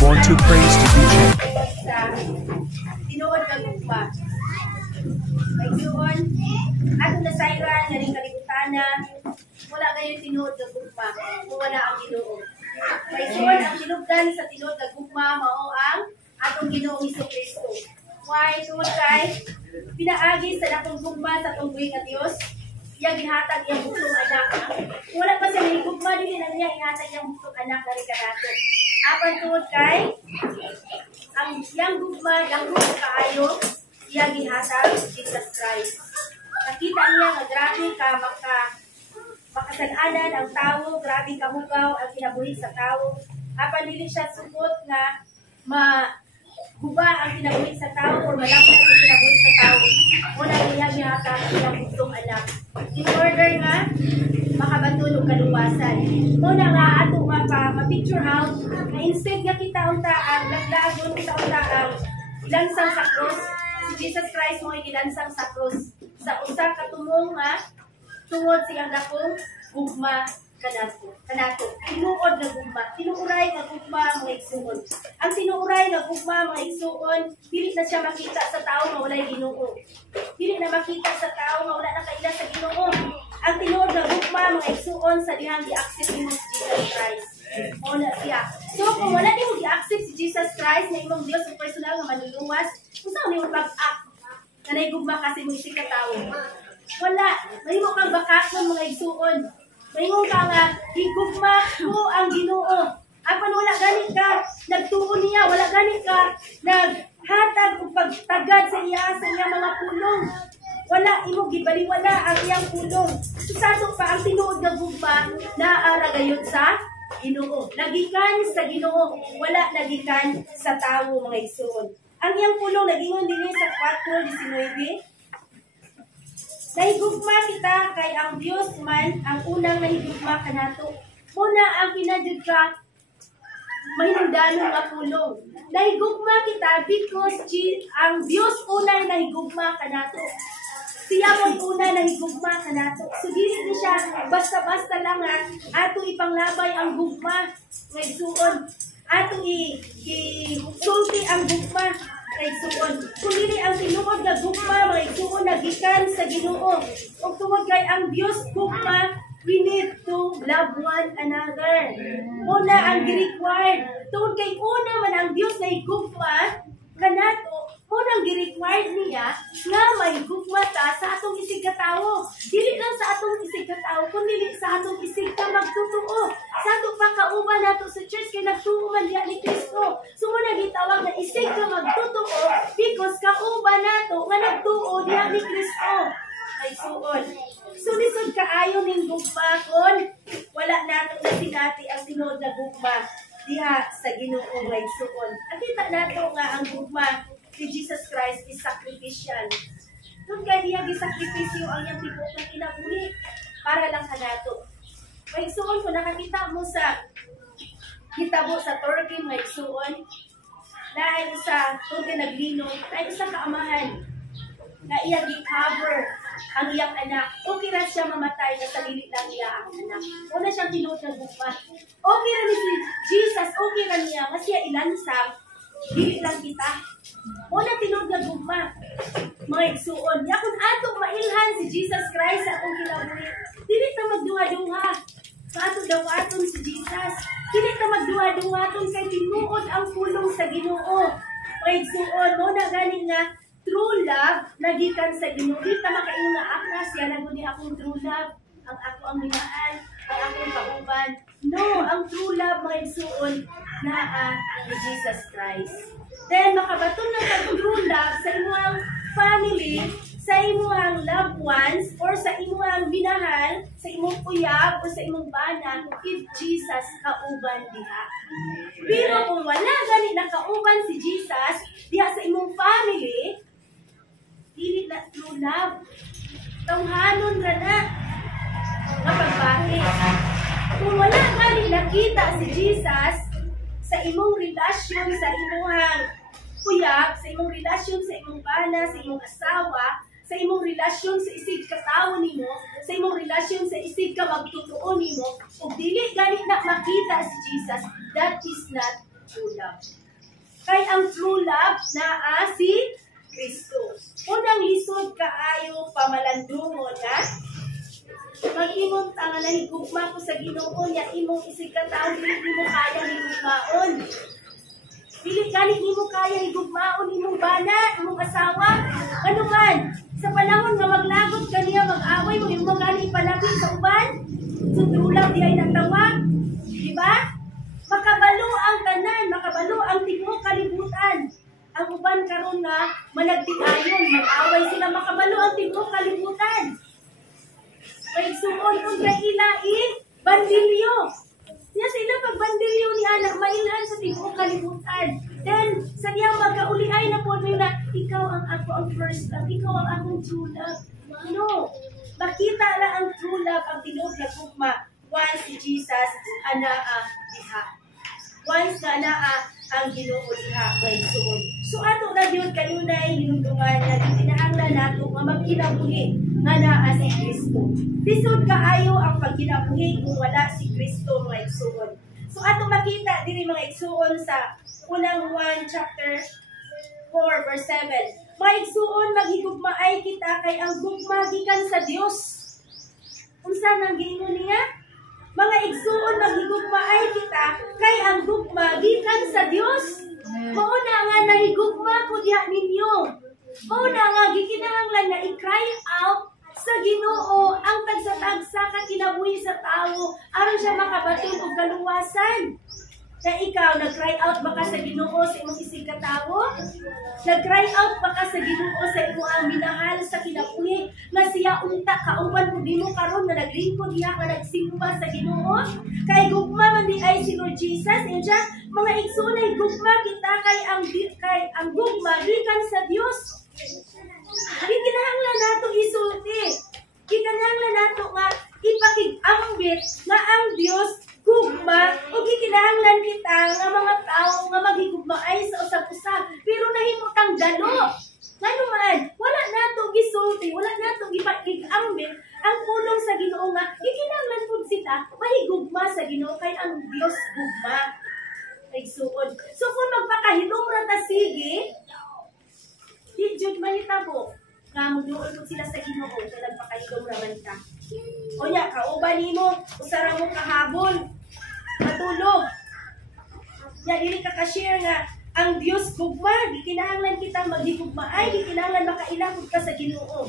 born to praise to be champion. Tinuod ka gugma. May suon, ato na sayran, galing kalibutan na, wala kayo tinuod ka gugma, kung wala ang Ginoo. May suon, ang sinugdan sa tinuod ka gugma, mao ang atong Ginoong Jesucristo. Why? Tuod kay, pinaagi sa dakong gugma sa atong buhig at Diyos, iya gihatag iyang buktong anak. Kung wala pa siya may gugma, din ang iya ihatag iyang buktong anak na rin kanato. Apan tuod kay, ang iyang gugma, dangog kaayo, iya gihatag Jesus Christ. Nakita niya nga grabe ka makasananan ang tao, grabe ka hugaw ang kinabuhi sa tao. Apan dili siya sukot nga huba ang kinabuhi sa tao o malapit ang kinabuhi sa tao. Una niya gihatag iyang buktong anak. In order nga makabatulog kaluwasan. Muna nga ato ma-picture out na instead nga kita unta ang laglagon, kita unta ang ilansang sa cross. Si Jesus Christ mo ilansang sa cross. Sa usa ka tumong nga tungod siyang dakong gugma kanato. Tinuod na gugma. Tinuuray na gugma mga igsuon. Ang tinuuray na gugma mga igsuon, dili na siya makita sa tao nga walay Ginoo. Dili na makita sa tao nga wala na kaila sa Ginoo. Ang tinuod na gugma mga igsuon sa dihang gi-accept nimo si Jesus Christ. Ona siya. So kung wala nimo gi-accept si Jesus Christ na imong Dios ang personal nga manluluwas, unsa nimo pag-act? Kanay gugma kasi mo isig ka tawo. Wala. Mahimo kang bakakon mga igsuon. Mahimo ka nga higugma mo ang Ginoo. Apan wala gani ka nagtuo niya, wala gani ka naghatag og pagtagad sa iyang mga pulong. Wala imo gibaliwala ang iyang pulong. Susado pa ang tinuod nga gugma naara gayud sa Ginoo. Nagikan sa Ginoo, wala nagikan sa tawo mga igsoon. Ang iyang pulong nagingon dinhi sa 4:19. Nahigugma kita kay ang Dios man ang unang nahigugma kanato. Muna ang pinadud ka mahinungdanong nga pulong. Nahigugma kita because ang Dios unang nahigugma kanato. Siya mo una nahigugma kanato. So dili ni siya basta-basta lang nga ato ipanglabay ang gugma nga igsuon. Ato i-sulti ang gugma kay suon. Kung dili ang tinuod nga gugma mga igsuon nagikan sa Ginoo. Ug tungod kay ang Dios gugma, we need to love one another. Una ang gi-required. Tungod kay una man ang Dios na gugma kanato, unang gi-required niya nga may gugma ta sa atong isig ka tawo. Dili lang sa atong isig ka tawo, kundi sa atong isig ka magtutuo. Sa atong pakauban nato sa church kay nagtuo man diha ni Kristo. So muna gitawag na isig ka magtutuo because kauban nato nga nagtuo diha ni Kristo. Ay suon. So lisod kaayo ning gugma kon wala nato na sinati ang tinuod na gugma diha sa Ginoo nga igsuon. Nakita nato nga ang gugma si Jesus Christ is sacrificial. Kung kaya niya gisakripisyo ang iyang tibok ng kinabuhi para lang kanato. May igsuon kung nakakita mo sa hitabo sa Turkey may igsuon dahil sa Turkey naglino, dahil sa kaamahan na iya gi-cover ang iyang anak. Okay ra siya mamatay na sarili lang niya ang anak. Una siyang tinuod na gugma. Okay ra ni si Jesus, okay ra niya nga siya ilansang dili lang kita. Una tinuod na gugma. Mga igsuon. Ya kung ato mailhan si Jesus Christ sa atong kinabuhi, dili ta magduha-duha. Sa ato dawaton si Jesus. Dili ta magduha-duhaton kay tinuod ang pulong sa Ginoo. Mga igsuon, mo na gani nga true love nagikan sa Ginoo. Di ta makaingon nga akna siya naguni akong true love. Ang ako ang minaan, ang akong kauban. No, ang true love mga igsuon naa ni Jesus Christ. Then makabaton na sa true love sa imong family, sa imong loved ones, or sa imong minahal, sa imong uyab, o sa imong bana, if Jesus kauban diha. Pero kung wala gani na kauban si Jesus diha sa imong family, dili na true love. Tawhanon ra na nga pagbahi. Kung wala gani nakita si Jesus sa imong relasyon sa imong uyab, sa imong relasyon sa imong bana, sa imong asawa, sa imong relasyon sa isig katawo nimo, sa imong relasyon sa isig ka magtutuo nimo, ug dili gani na makita si Jesus, that is not true love. Kay ang true love naa si Kristo. Unang lisod kaayo pamalandungon na mag-imong tanga na higugma ko sa Ginoo niya imong isigkataon dili mo kaya higugmaon. Dili kani mo kaya higugmaon imong bana, imong asawa. Ano man sa panahon nga maglagot kaniya mag-away mo imong gani palapit sa uban. So true love di ay natawag. Di ba? Makabalo ang tanan, makabalo ang tibuok kalibutan. Ang uban karon nga managtigayon, mag-away sila, makabalo ang tibuok kalibutan. Kay suon kung kailain, bandilyo. Siya sila pag bandilyo ni anak, mainan sa tibuok kalibutan. Then, sa diya magkauliay na po na, ikaw ang ako ang first love, ikaw ang akong true love. No. Makita na ang true love, ang tinuod na gugma, once si Jesus, anaa diha. Once na anaa ang Ginoo diha kay suon. So ato na yun kanunay hinungtungan na tinahanglan nato nga magkinabuhi nga naa si Kristo. Lisod kaayo ang pagkinabuhi kung wala si Kristo mga igsuon. So ato makita diri mga igsuon sa unang 1 chapter 4 verse 7. Mga igsuon maghigugmaay kita kay ang gugma gikan sa Dios. Unsa nang giingon niya? Mga igsuon maghigugmaay kita kay ang gugma gikan sa Dios. Mao na nga nahigugma ko diha ninyo. Mao na nga gikinahanglan na i-cry out sa Ginoo ang tagsa-tagsa ka kinabuhi sa tawo aron siya makabaton og kaluwasan. Na ikaw nag-cry out baka sa Ginoo sa imong isig ka tawo? Nag-cry out baka sa Ginoo sa imong ang minahal sa kinabuhi nga siya unta kauban mo dimo karon na naglingkod diha nga nagsimba sa Ginoo? Kay gugma man di ay si Lord Jesus, siya mga igsoon gugma kita kay ang gugma gikan sa Dios. Kinahanglan nato isulti. Kinahanglan nato nga ipakig-ambit nga ang Dios gugma o gikinahanglan kita nga mga tao nga maghigugmaay sa usab-usab pero nahimutang dalo. Ngano man, wala nato gisulti, wala nato gipakig-ambit ang pulong sa Ginoo nga gikinahanglan pud sila mahigugma sa Ginoo kay ang Dios gugma. Igsuon. So kung magpakahilom ra ta sige, di jud mahitabo nga magduol pud sila sa Ginoo kay nagpakahilom ra man ka. O nya, kauban nimo, usara mo kahabol, matulog. Ya, dili ka ka-share nga, ang Dios gugma, di kinahanglan kita maghigugmaay, di kinahanglan makailahod ka sa Ginoo.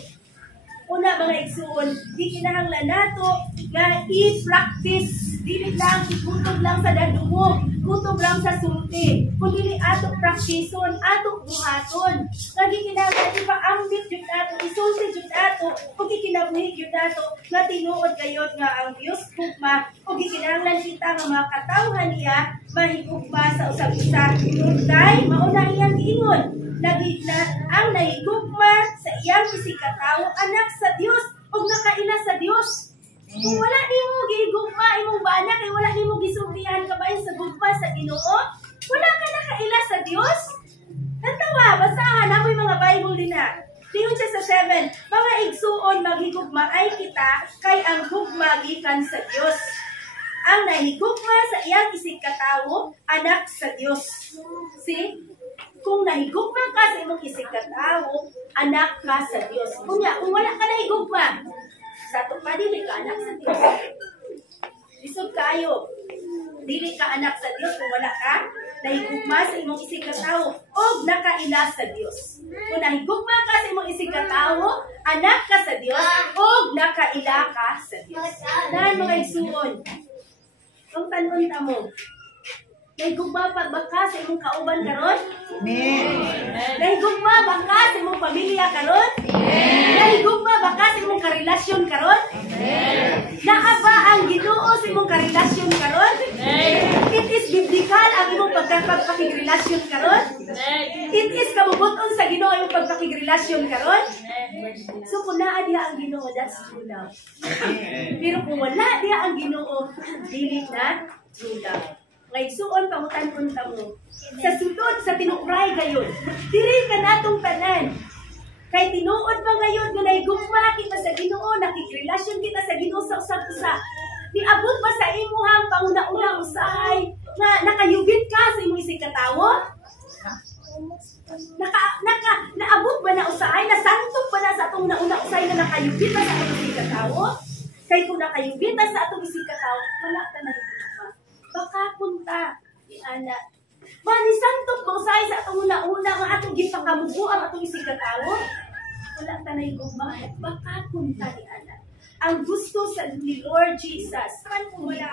Una mga igsuon, di kinahanglan nato nga i-practice, dili lang, ikutob lang sa dadumog, kutob lang sa sulti, kundi ato praktison, ato buhaton. Lagi kinahanglan ipaambit jud ato, isulti jud ato, ug kinabuhi jud ato nga tinuod gayud nga ang Dios gugma, ug kinahanglan kita nga makatawhan niya mahigugma sa usab-usa. Kay mauna iyang giingon, lagi na ang nahigugma sa iyang isikatawo anak sa Dios ug nakaila sa Dios. Kung wala nimo gihigugma imong bana kay wala nimo gisultihan kabay sa gugma sa Ginoo, wala ka nakaila sa Dios. Natawa, basahan amoy mga Bible din na. Tingon siya sa 7, mga igsuon maghigugmaay kita kay ang gugma gikan sa Dios. Ang nahigugma sa iyang isikatawo anak sa Dios. See? Kung nahigugma ka sa imong isikatawo, anak ka sa Dios. Kung wala ka nahigugma, sa itong dili ka anak sa Dios. Lisod kayo. Dili ka anak sa Dios kung wala ka nahigugma sa imong isikatawo o nakaila sa Dios. Kung nahigugma ka sa imong isikatawo, anak ka sa Dios o nakaila ka sa Dios. Dahil mga igsuon, kung tanon ta mo, nahigugma pa ba ka sa imong kauban karon? Amen. Nahigugma ba ka sa imong pamilya karon? Amen. Nahigugma ba ka sa imong karelasyon karon? Amen. Naa ba ang Ginoo sa imong karelasyon karon? Amen. It is biblical ang imong pagpakigrelasyon karon? Amen. It is kabubuton sa Ginoo ang imong pagpakigrelasyon karon? Amen. So kung naa diha ang Ginoo, that's true love. Pero kung wala diha ang Ginoo, dili na true love. Ngay suon pangutan-on ta mo. Sa sulod sa tinukray gayon, diri ka natong tanan. Kay tinuod pa ngayon nga nahigugma kita sa Ginoo, nakigrelasyon kita sa Ginoo sa usab-usa. Niabot ba sa imuhang panguna-una usahay na nakayubit ka sa imong isig katawo? Naabot ba na usahay? Nasantog ba na sa atong nauna usay na nakayubit na sa atong isig katawo? Kay kung nakayubit na sa atong isig katawo, wala ka na higugma. Baka punta, ana. Manisantog ba usahay sa atong una-una nga atong gipakamugo ang atong isig katawo? Wala ka na higugma. Baka punta ni ana. Ang gusto sa ni Lord Jesus.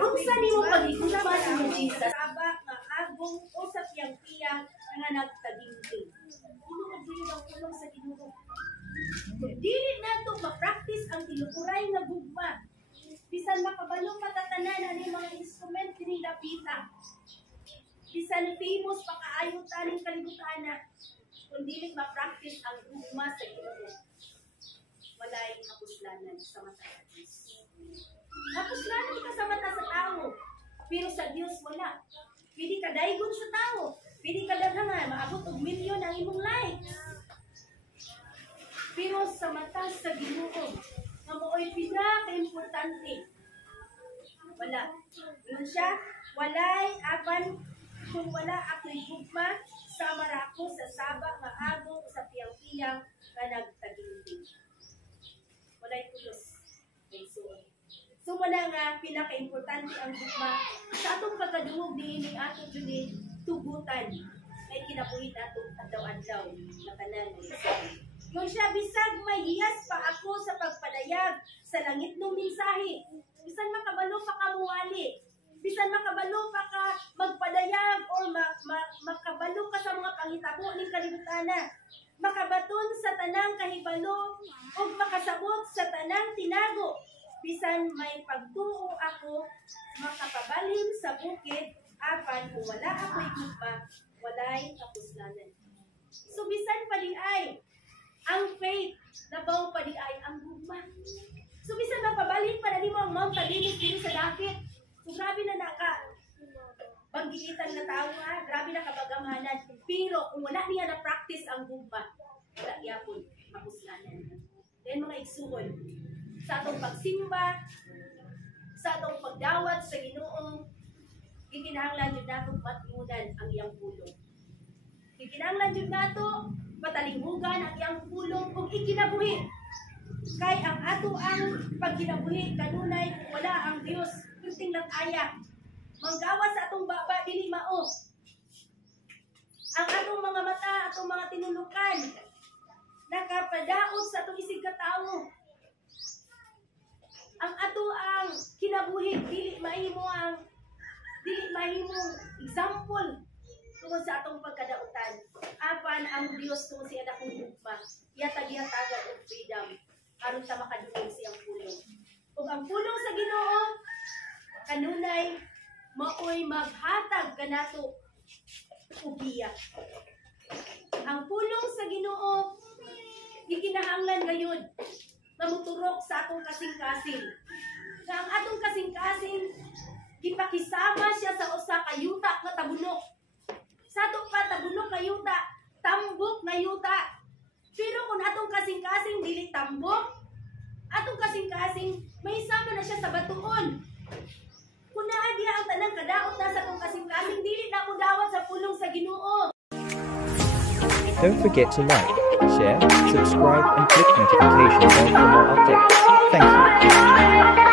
Unsa nimo pag-igugma sa ni Jesus? Saba nga agong o sa piyang-piyang nga nagtaginting. Inuod dili ang ulong sa Ginoo. Dili nato ma-practice ang tinukuray nga gugma. Bisan makabalo patatanan ani mga instrument ni Lapita. Bisan famous pakaayo taning kalibutan na kung dili ma-practice ang gugma sa Ginoo. Walay kapuslanan sa mata sa Diyos. Kapuslanan ka sa mata sa tao, pero sa Diyos wala. Pwede ka daygon sa tao, pwede ka daghangan, maabot og milyon ang imong likes. Pero sa mata sa Ginoo, nga mao'y pinaka-importante, wala. Yun siya, walay apan kung wala ako'y gugma, samara ako sa saba nga agong sa piyang-piyang nga nagtaginting. Walay tulos. So wala nga pinaka-importante ang gugma sa atong pagkaduhog ni ato jud tugutan may kinabuhi nato adlaw-adlaw na tanan yung siya bisag may hiyas pa ako sa pagpadayag sa langit ng mensahe bisan makabalo pa ka muwali bisan makabalo pa ka magpadayag or makabalo ka sa mga panghitabo ning kalibutan makabaton sa tanang kahibalo o makasabot sa tanang tinago. Bisan may pagtuo ako, makapabalhin sa bukid, apan kung wala ako'y gugma, walay kapuslanan. So bisan pa di ay, ang faith, nabaw pa di ay ang gugma. So bisan mapabalhin pa na di mo ang Mount Talinis din sa dakit. So grabe na paggigitan na tao ha, grabe na kabagamanan. Pero kung wala niya na practice ang gugma, wala yapon kapuslanan. Then mga igsuon, sa atong pagsimba, sa atong pagdawat sa Ginoo, gikinahanglan jud nato matimudan ang iyang pulong. Gikinahanglan jud nato matalinghugan ang iyang pulong ug ikinabuhi. Kay ang ato ang pagkinabuhi kanunay wala ang Dios, kunting lang aya. Manggawa sa atong baba dili mao. Ang atong mga mata, atong mga tinulukan, nakapadaot sa atong isig katawo. Ang ato ang kinabuhi dili mahimong example tungod sa atong pagkadautan. Apan ang Dios tungod sa adakong gugma, yatag-yatagan og freedom aron ta makadungog siyang pulong. Ug ang pulong sa Ginoo kanunay maoy maghatag kanato og giya. Ang pulong sa Ginoo gikinahanglan gayud mamuturok sa atong kasing-kasing. Nga ang atong kasing-kasing gipakisama siya sa usa ka yuta nga tabunok. Sa atong tabunok nga yuta, tambok nga yuta. Pero kung atong kasing-kasing dili tambok, atong kasing-kasing may sama na siya sa batuon. Kung naa diha ang tanang kadaot na sa atong kasing-kasing dili na mo dawat sa pulong sa Ginoo. Don't forget to like, share, subscribe and click notification bell for more updates. Thank you.